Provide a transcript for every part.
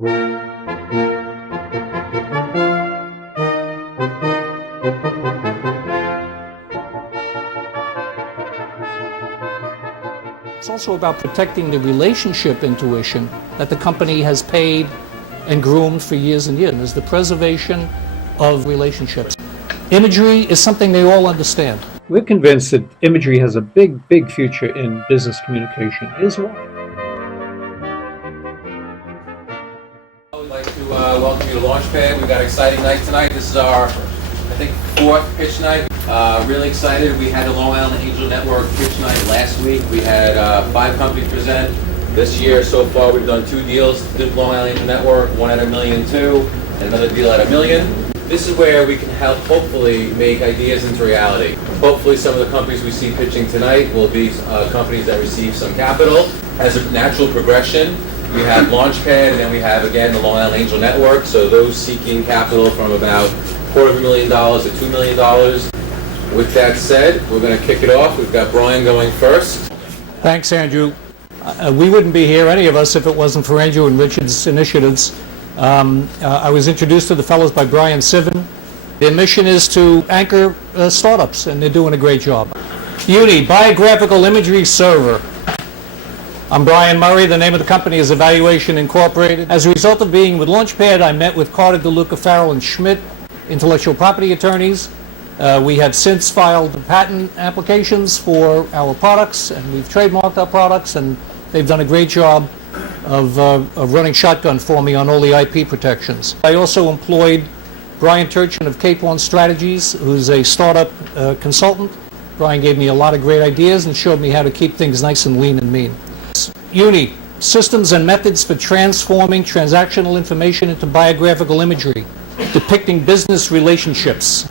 It's also about protecting the relationship intuition that the company has paid and groomed for years and years. It's the preservation of relationships. Imagery is something they all understand. We're convinced that imagery has a big future in business communication. Here's why. We'd like to welcome you to LaunchPad. We've got an exciting night tonight. This is our, I think, fourth pitch night. Really excited. We had the Long Island Angel Network pitch night last week. We had 5 companies present. This year, so far, we've done 2 deals with Long Island Angel Network, one at $1.2 million, and another deal at $1 million. This is where we can help, hopefully, make ideas into reality. Hopefully, some of the companies we see pitching tonight will be companies that receive some capital. As a natural progression, we have LaunchPad, and then we have, again, the Long Island Angel Network. So those seeking capital from about $250,000 to $2 million. With that said, we're going to kick it off. We've got Brian going first. Thanks, Andrew. We wouldn't be here, any of us, if it wasn't for Andrew and Richard's initiatives. I was introduced to the fellows by Brian Sivan. Their mission is to anchor startups, and they're doing a great job. YuNi, Biographical Imagery Server. I'm Brian Murray. The name of the company is Evaluation Incorporated. As a result of being with LaunchPad, I met with Carter, DeLuca, Farrell, and Schmidt, intellectual property attorneys. We have since filed patent applications for our products, and we've trademarked our products, and they've done a great job of running shotgun for me on all the IP protections. I also employed Brian Turchin of Cape Horn Strategies, who's a startup consultant. Brian gave me a lot of great ideas and showed me how to keep things nice and lean and mean. YuNi, Systems and Methods for Transforming Transactional Information into Biographical Imagery, depicting business relationships.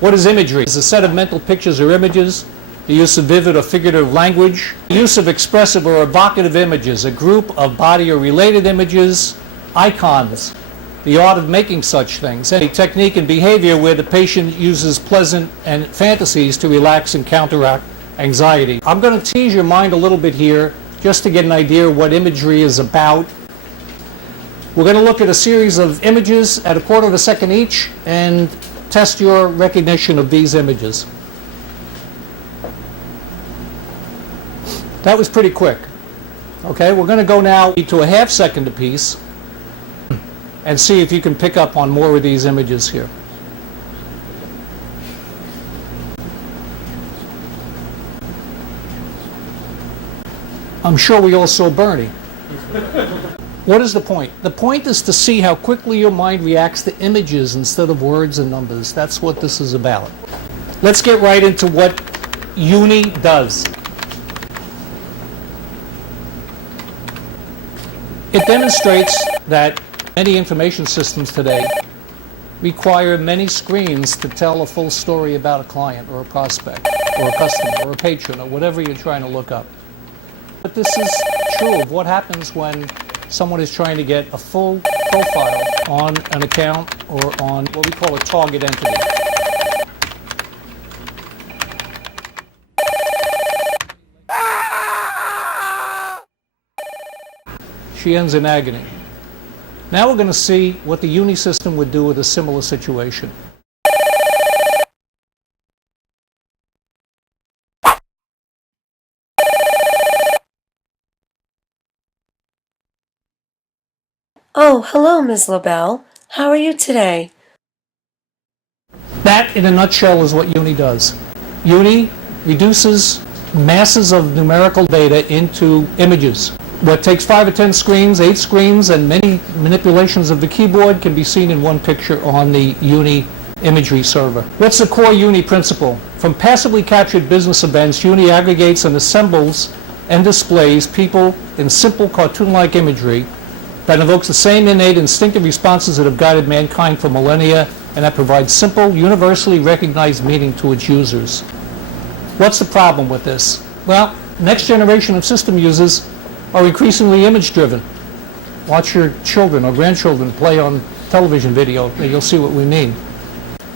What is imagery? It's a set of mental pictures or images, the use of vivid or figurative language, the use of expressive or evocative images, a group of body or related images, icons, the art of making such things, any technique and behavior where the patient uses pleasant and fantasies to relax and counteract anxiety. I'm going to tease your mind a little bit here just to get an idea of what imagery is about. We're going to look at a series of images at 1/4 of a second each and test your recognition of these images. That was pretty quick. Okay, we're going to go now to a 1/2 second apiece and see if you can pick up on more of these images here. I'm sure we all saw Bernie. What is the point? The point is to see how quickly your mind reacts to images instead of words and numbers. That's what this is about. Let's get right into what YuNi does. It demonstrates that many information systems today require many screens to tell a full story about a client or a prospect or a customer or a patron or whatever you're trying to look up. But this is true of what happens when someone is trying to get a full profile on an account or on what we call a target entity. She ends in agony. Now we're going to see what the YuNi system would do with a similar situation. Oh, hello, Ms. LaBelle. How are you today? That, in a nutshell, is what YuNi does. YuNi reduces masses of numerical data into images. What takes 5 or 10 screens, 8 screens, and many manipulations of the keyboard can be seen in one picture on the YuNi imagery server. What's the core YuNi principle? From passively captured business events, YuNi aggregates and assembles and displays people in simple cartoon-like imagery that evokes the same innate instinctive responses that have guided mankind for millennia and that provides simple, universally recognized meaning to its users. What's the problem with this? Well, next generation of system users are increasingly image-driven. Watch your children or grandchildren play on television video, and you'll see what we mean.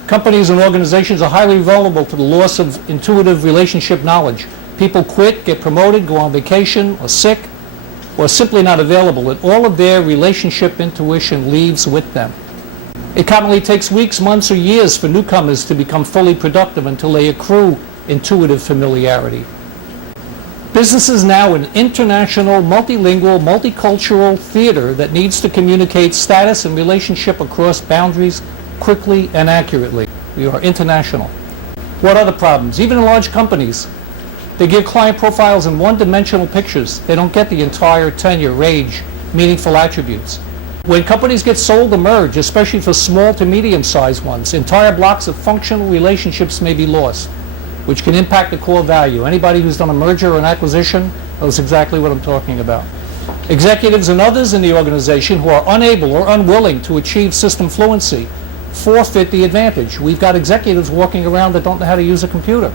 Companies and organizations are highly vulnerable to the loss of intuitive relationship knowledge. People quit, get promoted, go on vacation, or sick, or simply not available, and all of their relationship intuition leaves with them. It commonly takes weeks, months, or years for newcomers to become fully productive until they accrue intuitive familiarity. Business is now an international, multilingual, multicultural theater that needs to communicate status and relationship across boundaries quickly and accurately. We are international. What are the problems? Even in large companies, they give client profiles in one-dimensional pictures. They don't get the entire tenure, age, meaningful attributes. When companies get sold or merged, especially for small to medium-sized ones, entire blocks of functional relationships may be lost, which can impact the core value. Anybody who's done a merger or an acquisition knows exactly what I'm talking about. Executives and others in the organization who are unable or unwilling to achieve system fluency forfeit the advantage. We've got executives walking around that don't know how to use a computer.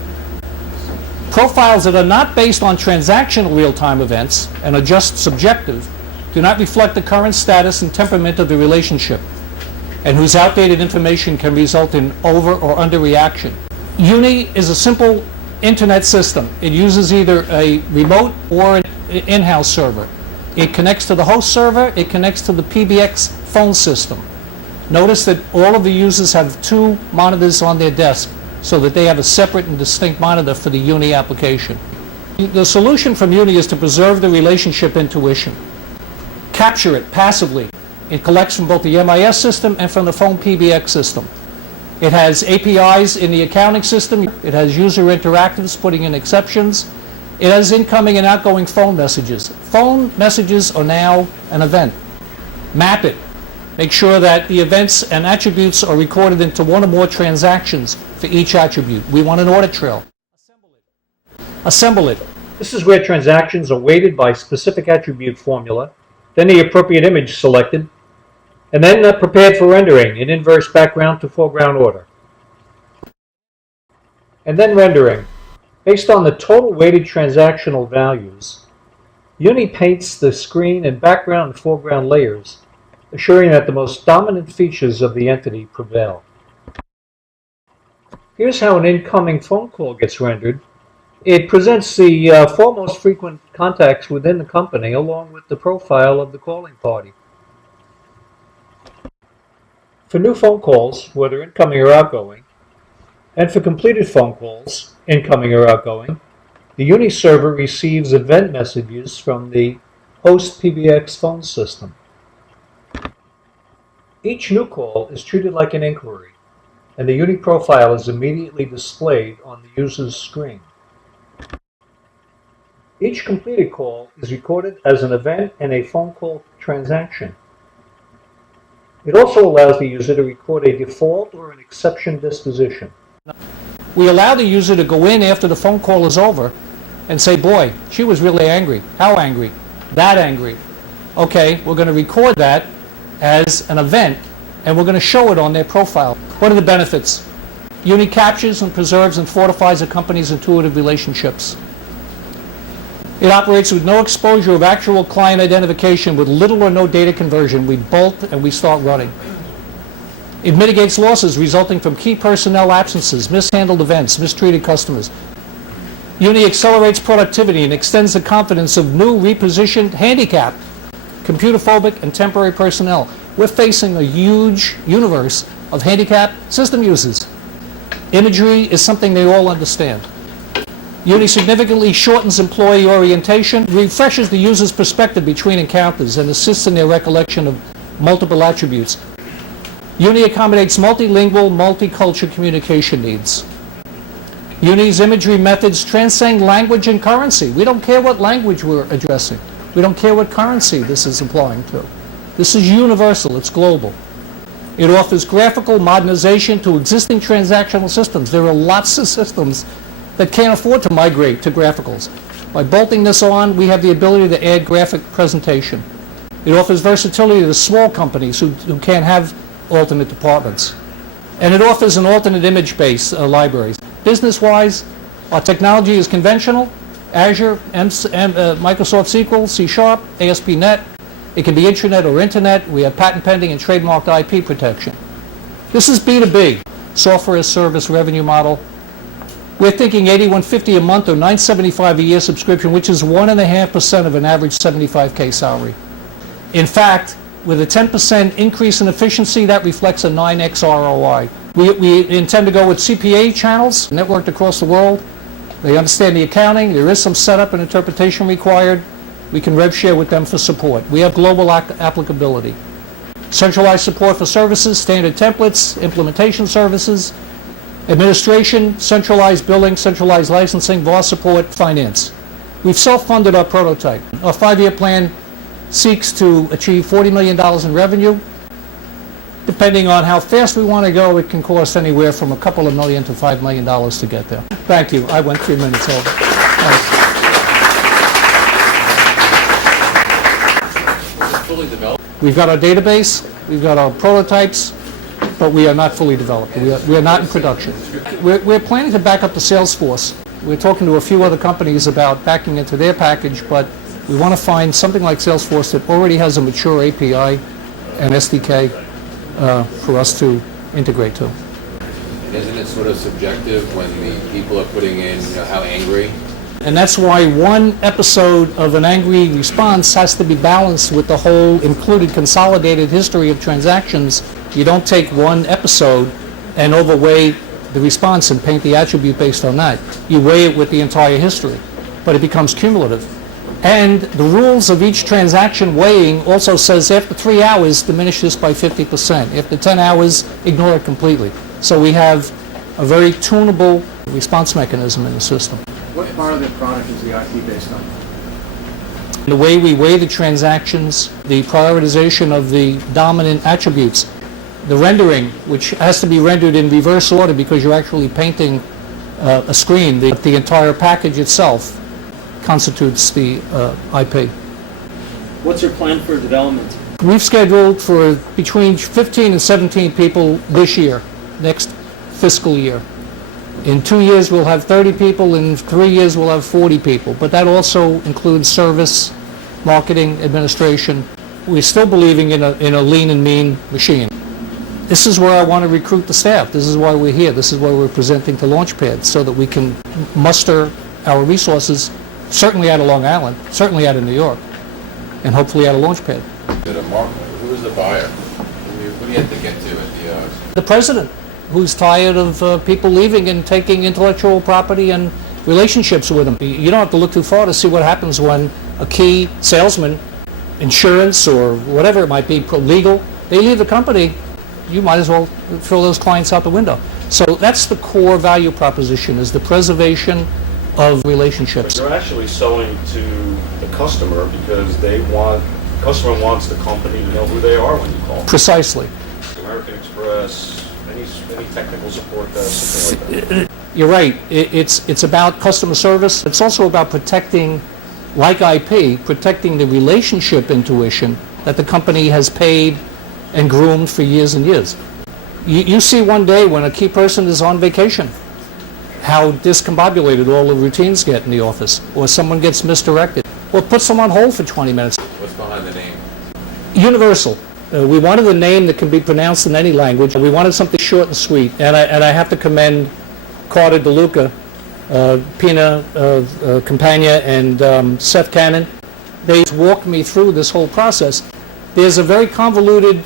Profiles that are not based on transactional real-time events and are just subjective do not reflect the current status and temperament of the relationship, and whose outdated information can result in over or underreaction. YuNi is a simple internet system. It uses either a remote or an in-house server. It connects to the host server, it connects to the PBX phone system. Notice that all of the users have 2 monitors on their desk so that they have a separate and distinct monitor for the YuNi application. The solution from YuNi is to preserve the relationship intuition. Capture it passively. It collects from both the MIS system and from the phone PBX system. It has APIs in the accounting system. It has user interactives putting in exceptions. It has incoming and outgoing phone messages. Phone messages are now an event. Map it. Make sure that the events and attributes are recorded into one or more transactions for each attribute. We want an audit trail. Assemble it. This is where transactions are weighted by specific attribute formula, then the appropriate image selected, and then prepared for rendering in inverse background to foreground order. And then rendering. Based on the total weighted transactional values, YuNi paints the screen and background and foreground layers, assuring that the most dominant features of the entity prevail. Here's how an incoming phone call gets rendered. It presents the 4 most frequent contacts within the company along with the profile of the calling party. For new phone calls, whether incoming or outgoing, and for completed phone calls, incoming or outgoing, the YuNi server receives event messages from the host PBX phone system. Each new call is treated like an inquiry, and the YuNi profile is immediately displayed on the user's screen. Each completed call is recorded as an event and a phone call transaction. It also allows the user to record a default or an exception disposition. We allow the user to go in after the phone call is over and say, boy, she was really angry. How angry? That angry. Okay, we're going to record that as an event, and we're going to show it on their profile. What are the benefits? YuNi captures and preserves and fortifies a company's intuitive relationships. It operates with no exposure of actual client identification, with little or no data conversion. We bolt and we start running. It mitigates losses resulting from key personnel absences, mishandled events, mistreated customers. YuNi accelerates productivity and extends the confidence of new, repositioned, handicapped, computer-phobic, and temporary personnel. We're facing a huge universe of handicapped system users. Imagery is something they all understand. YuNi significantly shortens employee orientation, refreshes the user's perspective between encounters, and assists in their recollection of multiple attributes. YuNi accommodates multilingual, multicultural communication needs. YuNi's imagery methods transcend language and currency. We don't care what language we're addressing. We don't care what currency this is applying to. This is universal, it's global. It offers graphical modernization to existing transactional systems. There are lots of systems that can't afford to migrate to graphicals. By bolting this on, we have the ability to add graphic presentation. It offers versatility to small companies who can't have alternate departments. And it offers an alternate image base libraries. Business-wise, our technology is conventional: Azure, Microsoft SQL, C#, ASP.NET. It can be intranet or internet. We have patent pending and trademarked IP protection. This is B2B, software as service revenue model. We're thinking $81.50 a month or $975 a year subscription, which is 1.5% of an average 75K salary. In fact, with a 10% increase in efficiency, that reflects a 9x ROI. We intend to go with CPA channels, networked across the world. They understand the accounting. There is some setup and interpretation required. We can rev share with them for support. We have global applicability. Centralized support for services, standard templates, implementation services, administration, centralized billing, centralized licensing, VAR support, finance. We've self-funded our prototype. Our 5-year plan seeks to achieve $40 million in revenue. Depending on how fast we want to go, it can cost anywhere from a couple of million to $5 million to get there. Thank you. I went 3 minutes over. Thanks. Fully developed. We've got our database, we've got our prototypes, but we are not fully developed. We are not in production. We're planning to back up the sales force. We're talking to a few other companies about backing into their package, but we want to find something like Salesforce that already has a mature API and SDK for us to integrate to. And isn't it sort of subjective when the people are putting in, how angry? And that's why one episode of an angry response has to be balanced with the whole included consolidated history of transactions. You don't take one episode and overweigh the response and paint the attribute based on that. You weigh it with the entire history, but it becomes cumulative. And the rules of each transaction weighing also says after 3 hours, diminish this by 50%. After 10 hours, ignore it completely. So we have a very tunable response mechanism in the system. What part of the product is the IP based on? The way we weigh the transactions, the prioritization of the dominant attributes, the rendering, which has to be rendered in reverse order because you're actually painting a screen. The entire package itself constitutes the IP. What's your plan for development? We've scheduled for between 15 and 17 people this year, next fiscal year. In 2 years, we'll have 30 people. In 3 years, we'll have 40 people. But that also includes service, marketing, administration. We're still believing in a lean and mean machine. This is where I want to recruit the staff. This is why we're here. This is why we're presenting to LaunchPad, so that we can muster our resources, certainly out of Long Island, certainly out of New York, and hopefully out of LaunchPad. Who is the buyer? Who do you have to get to at The president, who's tired of people leaving and taking intellectual property and relationships with them. You don't have to look too far to see what happens when a key salesman, insurance or whatever it might be, legal, they leave the company. You might as well throw those clients out the window. So that's the core value proposition, is the preservation of relationships. You're actually selling to the customer because customer wants the company to know who they are when you call. Precisely. American Express, any technical support desk, something like that. You're right. It's about customer service. It's also about protecting, like IP, protecting the relationship intuition that the company has paid and groomed for years and years. You see one day when a key person is on vacation, how discombobulated all the routines get in the office, or someone gets misdirected, or puts them on hold for 20 minutes. What's behind the name? Universal. We wanted a name that can be pronounced in any language. We wanted something short and sweet. And I have to commend Carter DeLuca, Pina Campagna, and Seth Cannon. They walked me through this whole process. There's a very convoluted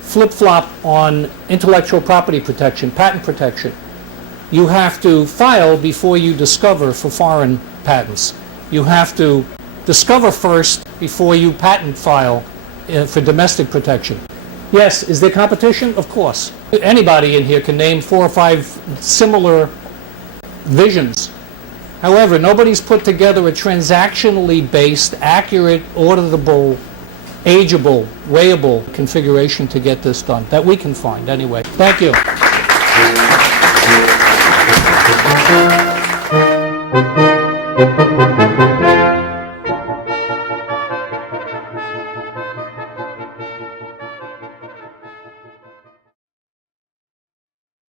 flip-flop on intellectual property protection, patent protection. You have to file before you discover for foreign patents. You have to discover first before you patent file for domestic protection. Yes, is there competition? Of course. Anybody in here can name 4 or 5 similar visions. However, nobody's put together a transactionally based, accurate, auditable, ageable, weighable configuration to get this done, that we can find anyway. Thank you.